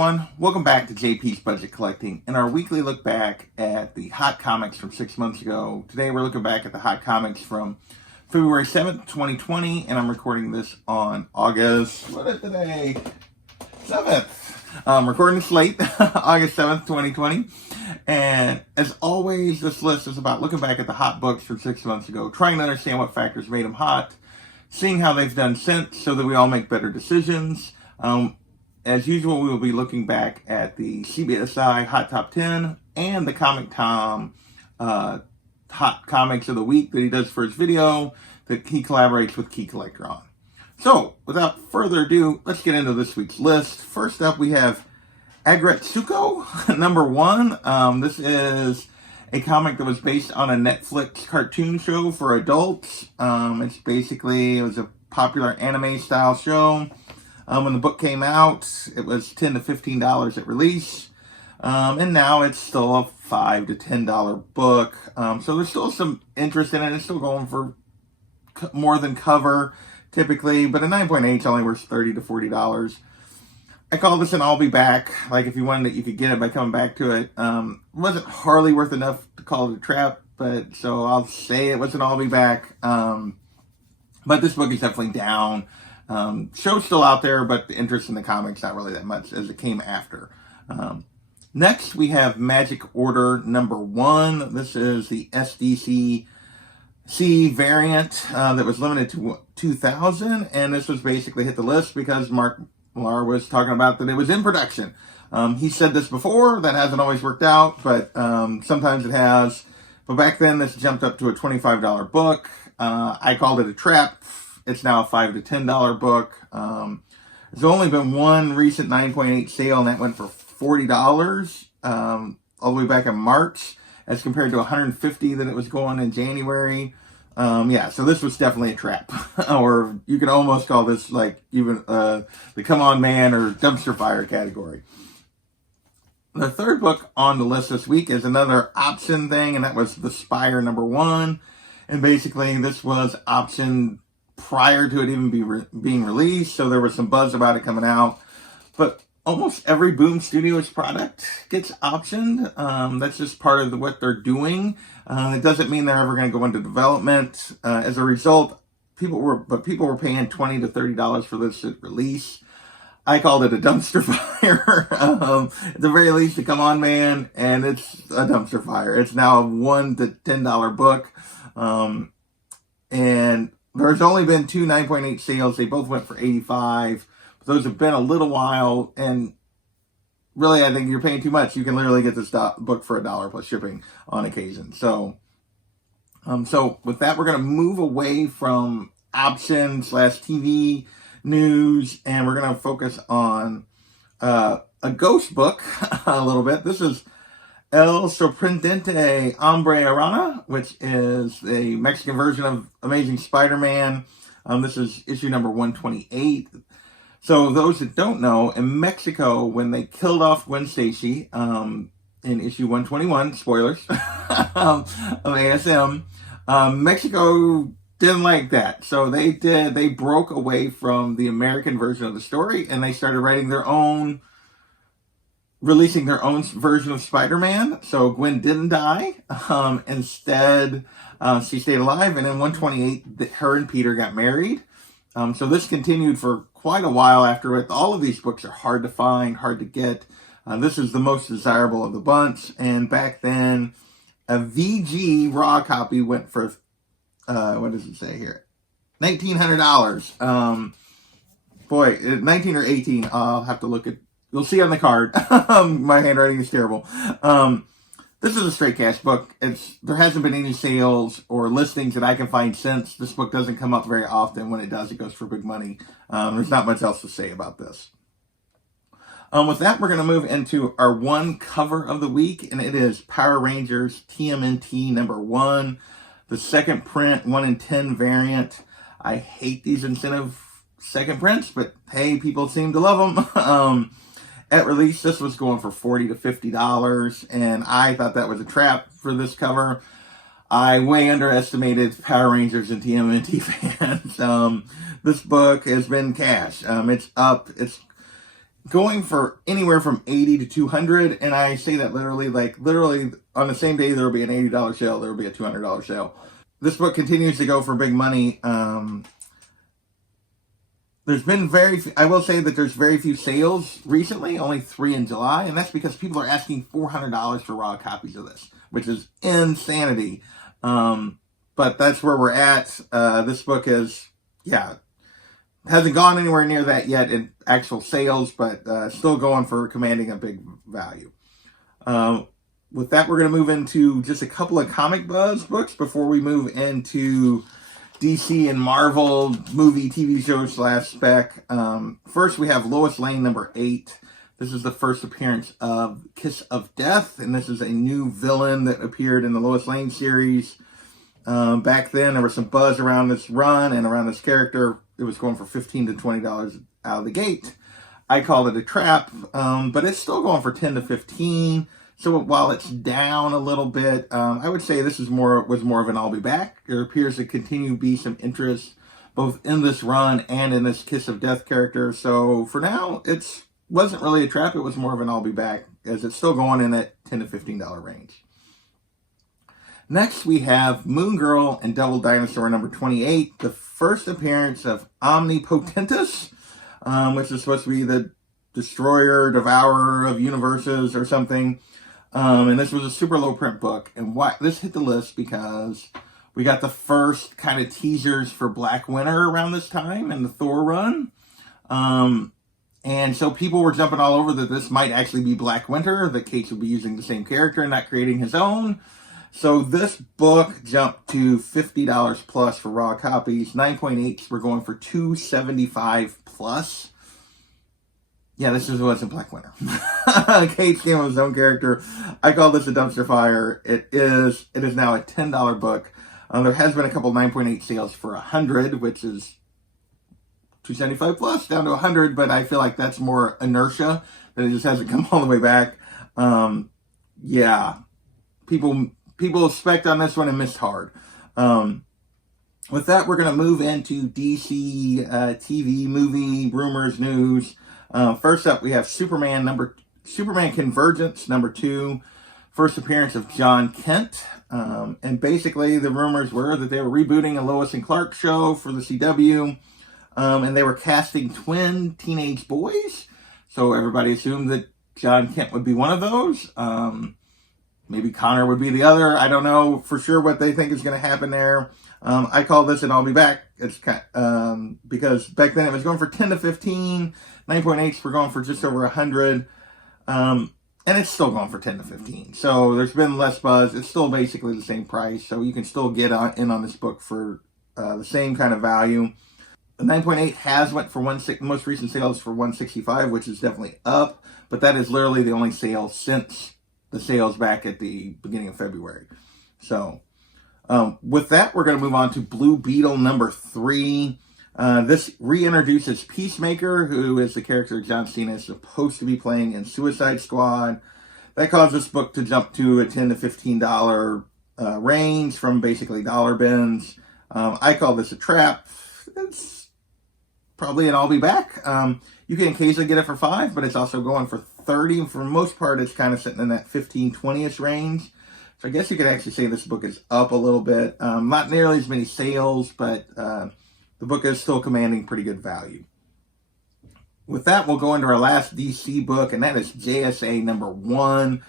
everyone, welcome back to JP's Budget Collecting and our weekly look back at the hot comics from 6 months ago. Today we're looking back at the hot comics from February 7th, 2020, and I'm recording this on August, what is today? 7th. I'm recording this late, August 7th, 2020. And as always, this list is about looking back at the hot books from 6 months ago, trying to understand what factors made them hot, seeing how they've done since so that we all make better decisions. As usual, we will be looking back at the CBSI Hot Top 10 and the Comic Tom Hot Comics of the Week that he does for his video that he collaborates with Key Collector on. So, without further ado, let's get into this week's list. First up, we have Agretsuko, number 1. This is a comic that was based on a Netflix cartoon show for adults. It was a popular anime style show. When the book came out, it was $10 to $15 at release. And now it's still a $5 to $10 book. So there's still some interest in it. It's still going for more than cover, typically. But a 9.8 is only worth $30 to $40. I call this an I'll Be Back. Like, if you wanted it, you could get it by coming back to it. It wasn't hardly worth enough to call it a trap. But so I'll say it was an I'll Be Back. But this book is definitely down. Show's still out there, but the interest in the comics not really that much as it came after. Next, we have Magic Order number 1. This is the SDCC variant that was limited to 2,000, and this was basically hit the list because Mark Millar was talking about that it was in production. He said this before, that hasn't always worked out, but sometimes it has. But back then, this jumped up to a $25 book. I called it a trap. It's now a $5 to $10 book. There's only been one recent 9.8 sale, and that went for $40 all the way back in March, as compared to $150 that it was going in January. So this was definitely a trap. Or you could almost call this like even the Come On Man or Dumpster Fire category. The third book on the list this week is another option thing, and that was The Spire number 1. And basically, this was optioned prior to it even being released, so there was some buzz about it coming out. But almost every Boom Studios product gets optioned. That's just part of what they're doing. It doesn't mean they're ever going to go into development. As a result, people were paying $20 to $30 for this at release. I called it a dumpster fire. At the very least, a Come On Man, and it's a dumpster fire. It's now a $1 to $10 book, and there's only been 2 9.8 sales. They both went for $85. Those have been a little while, and really, I think you're paying too much. You can literally get this book for $1 plus shipping on occasion. So with that, we're going to move away from option/TV news, and we're going to focus on a ghost book a little bit. This is El Sorprendente Hombre Arana, which is the Mexican version of Amazing Spider-Man. This is issue number 128. So those that don't know, in Mexico, when they killed off Gwen Stacy in issue 121, spoilers, of ASM, Mexico didn't like that. So they broke away from the American version of the story, and they started releasing their own version of Spider-Man. So Gwen didn't die. Instead, she stayed alive. And in 128, her and Peter got married. So this continued for quite a while after it. All of these books are hard to find, hard to get. This is the most desirable of the bunch. And back then, a VG raw copy went for, what does it say here? $1,900. 19 or 18. I'll have to look at. You'll see on the card. My handwriting is terrible. This is a straight cash book. There hasn't been any sales or listings that I can find since. This book doesn't come up very often. When it does, it goes for big money. There's not much else to say about this. With that, we're going to move into our one cover of the week, and it is Power Rangers TMNT number 1, the second print, 1 in 10 variant. I hate these incentive second prints, but hey, people seem to love them. At release, this was going for $40 to $50, and I thought that was a trap for this cover. I way underestimated Power Rangers and TMNT fans. This book has been cash. It's up. going for anywhere from 80 to 200, and I say that literally, like literally on the same day there will be an $80 sale, there will be a $200 sale. This book continues to go for big money. There's been I will say that there's very few sales recently, only 3 in July, and that's because people are asking $400 for raw copies of this, which is insanity. But that's where we're at. This book hasn't gone anywhere near that yet in actual sales, but still going for commanding a big value. With that, we're going to move into just a couple of comic buzz books before we move into DC and Marvel movie, TV shows / spec. First, we have Lois Lane number 8. This is the first appearance of Kiss of Death, and this is a new villain that appeared in the Lois Lane series. Back then, there was some buzz around this run and around this character. It was going for $15 to $20 out of the gate. I called it a trap, but it's still going for $10 to $15. So while it's down a little bit, I would say this was more of an I'll be back. There appears to continue to be some interest both in this run and in this Kiss of Death character. So for now, it wasn't really a trap. It was more of an I'll be back, as it's still going in that $10 to $15 range. Next, we have Moon Girl and Devil Dinosaur number 28, the first appearance of Omnipotentus, which is supposed to be the destroyer, devourer of universes or something. And this was a super low print book. And why this hit the list because we got the first kind of teasers for Black Winter around this time in the Thor run. And so people were jumping all over that this might actually be Black Winter, that Cates would be using the same character and not creating his own. So this book jumped to $50 plus for raw copies. 9.8s were going for $275 plus. Yeah, this wasn't Black Winter. Cates came with his own character. I call this a dumpster fire. It is now a $10 book. There has been a couple 9.8 sales for $100, which is $275 plus down to $100, but I feel like that's more inertia, that it just hasn't come all the way back. Yeah, people spec'd on this one and missed hard. With that, we're going to move into DC TV, movie, rumors, news. First up, we have Superman Convergence number 2, first appearance of John Kent. And basically, the rumors were that they were rebooting a Lois and Clark show for the CW, and they were casting twin teenage boys. So everybody assumed that John Kent would be one of those. Maybe Connor would be the other. I don't know for sure what they think is going to happen there. I call this an I'll be back. It's because back then it was going for 10 to 15. 9.8s were going for just over 100. And it's still going for 10 to 15. So there's been less buzz. It's still basically the same price. So you can still get in on this book for the same kind of value. The 9.8 has went for most recent sales for $165, which is definitely up. But that is literally the only sale since the sales back at the beginning of February. So with that, we're going to move on to Blue Beetle number 3. This reintroduces Peacemaker, who is the character John Cena is supposed to be playing in Suicide Squad. That caused this book to jump to a $10 to $15 range from basically dollar bins. I call this a trap. It's probably an I'll be back. You can occasionally get it for $5, but it's also going for $30. For the most part, it's kind of sitting in that 15, 20-ish range. So I guess you could actually say this book is up a little bit. Not nearly as many sales, but the book is still commanding pretty good value. With that, we'll go into our last DC book, and that is JSA number 1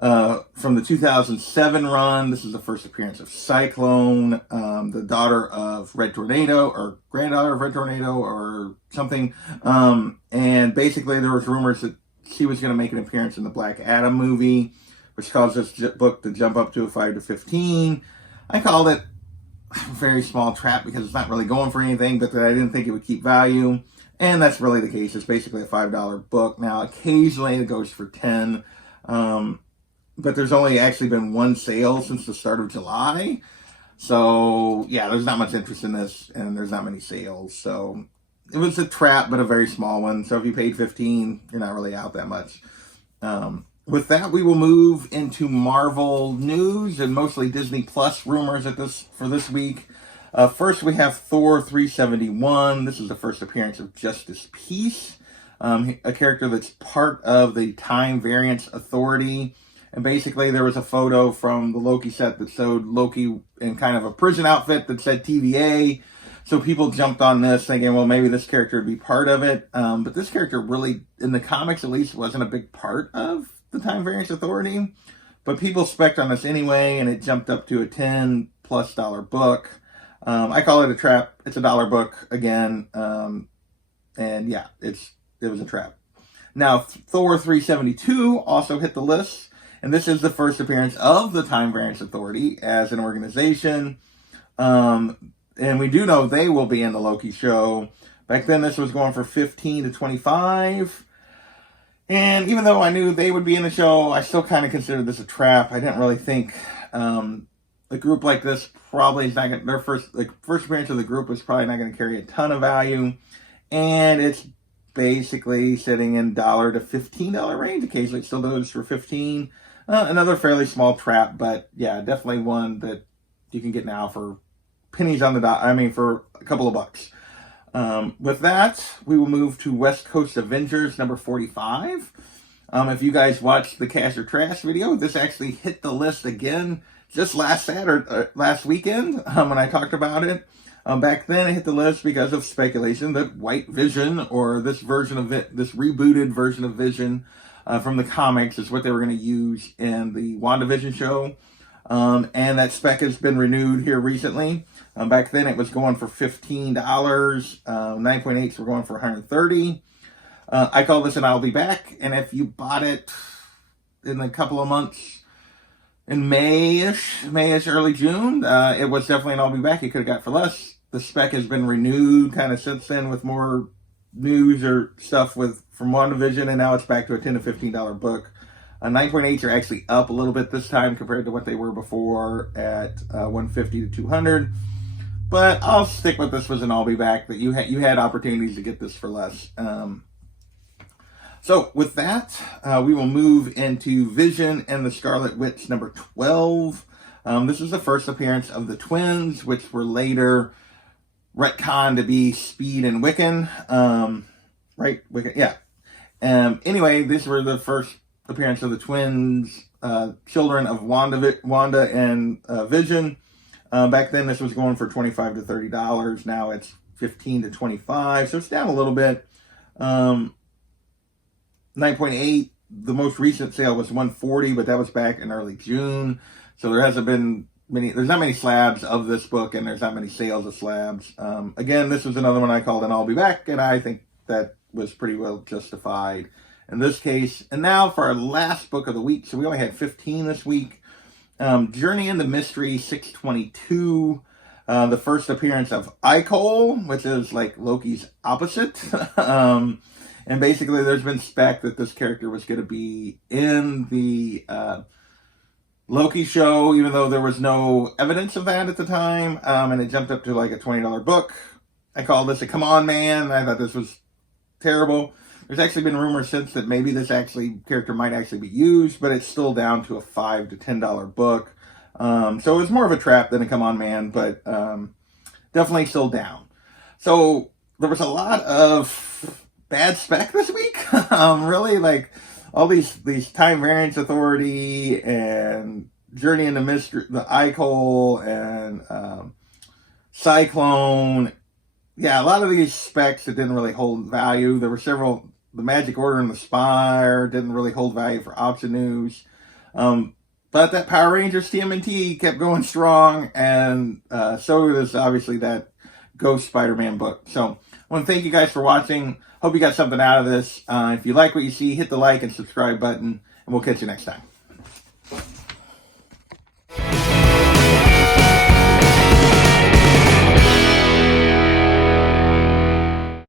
from the 2007 run. This is the first appearance of Cyclone, the daughter of Red Tornado, or granddaughter of Red Tornado, or something. And basically, there was rumors that she was going to make an appearance in the Black Adam movie, which caused this book to jump up to a 5 to 15. I called it a very small trap because it's not really going for anything, but that I didn't think it would keep value. And that's really the case. It's basically a $5 book. Now, occasionally it goes for 10, but there's only actually been one sale since the start of July. So, yeah, there's not much interest in this, and there's not many sales. So, it was a trap, but a very small one. So, if you paid $15, you're not really out that much. With that, we will move into Marvel news and mostly Disney Plus rumors for this week. First, we have Thor 371. This is the first appearance of Justice Peace. a character that's part of the Time Variance Authority. And basically, there was a photo from the Loki set that showed Loki in kind of a prison outfit that said TVA. So people jumped on this thinking, well, maybe this character would be part of it. But this character really, in the comics at least, wasn't a big part of the Time Variance Authority. But people spec'd on this anyway, and it jumped up to a $10+ book. I call it a trap. It's a $1 book again. And yeah, it was a trap. Now, Thor 372 also hit the list. And this is the first appearance of the Time Variance Authority as an organization. And we do know they will be in the Loki show. Back then, this was going for $15 to $25. And even though I knew they would be in the show, I still kind of considered this a trap. I didn't really think a group like this probably is not going to, their first appearance of the group was probably not going to carry a ton of value. And it's basically sitting in $1 to $15 range. Occasionally it still goes for $15. Another fairly small trap, but yeah, definitely one that you can get now for pennies on the dot. I mean, for a couple of bucks. With that, we will move to West Coast Avengers number 45. If you guys watched the Cash or Trash video, this actually hit the list again just last weekend when I talked about it. Back then, it hit the list because of speculation that White Vision, or this version of it, this rebooted version of Vision from the comics, is what they were going to use in the WandaVision show. And that spec has been renewed here recently. Back then, it was going for $15. 9.8s were going for $130. I call this an I'll be back. And if you bought it in a couple of months, in May-ish, early June, it was definitely an I'll be back. You could have got for less. The spec has been renewed kind of since then with more news or stuff from WandaVision, and now it's back to a $10 to $15 book. 9.8s are actually up a little bit this time compared to what they were before at $150 to $200. But I'll stick with this was an I'll be back, that you had opportunities to get this for less. So with that, we will move into Vision and the Scarlet Witch number 12. This is the first appearance of the twins, which were later retconned to be Speed and Wiccan. Right? Wiccan, yeah. Anyway, these were the first appearance of the twins, children of Wanda and Vision. Back then, this was going for $25 to $30. Now it's $15 to $25, so it's down a little bit. 9.8, the most recent sale was $140, but that was back in early June. So there hasn't been there's not many slabs of this book, and there's not many sales of slabs. Again, this was another one I called an I'll be back, and I think that was pretty well justified in this case. And now for our last book of the week. So we only had 15 this week. Journey into Mystery 622. The first appearance of Icole, which is like Loki's opposite. And basically, there's been spec that this character was going to be in the Loki show, even though there was no evidence of that at the time. And it jumped up to like a $20 book. I called this a come on, man. I thought this was terrible. There's actually been rumors since that maybe this character might actually be used, but it's still down to a $5 to $10 book. So it was more of a trap than a come on, man, but definitely still down. So there was a lot of bad spec this week. Really, like all these Time Variance Authority and Journey into Mystery, the Icole and Cyclone. Yeah, a lot of these specs that didn't really hold value. There were several. The Magic Order and the Spire didn't really hold value for option news. But that Power Rangers TMNT kept going strong, and so does obviously that Ghost Spider-Man book. So I want to thank you guys for watching. Hope you got something out of this. If you like what you see, hit the like and subscribe button, and we'll catch you next time.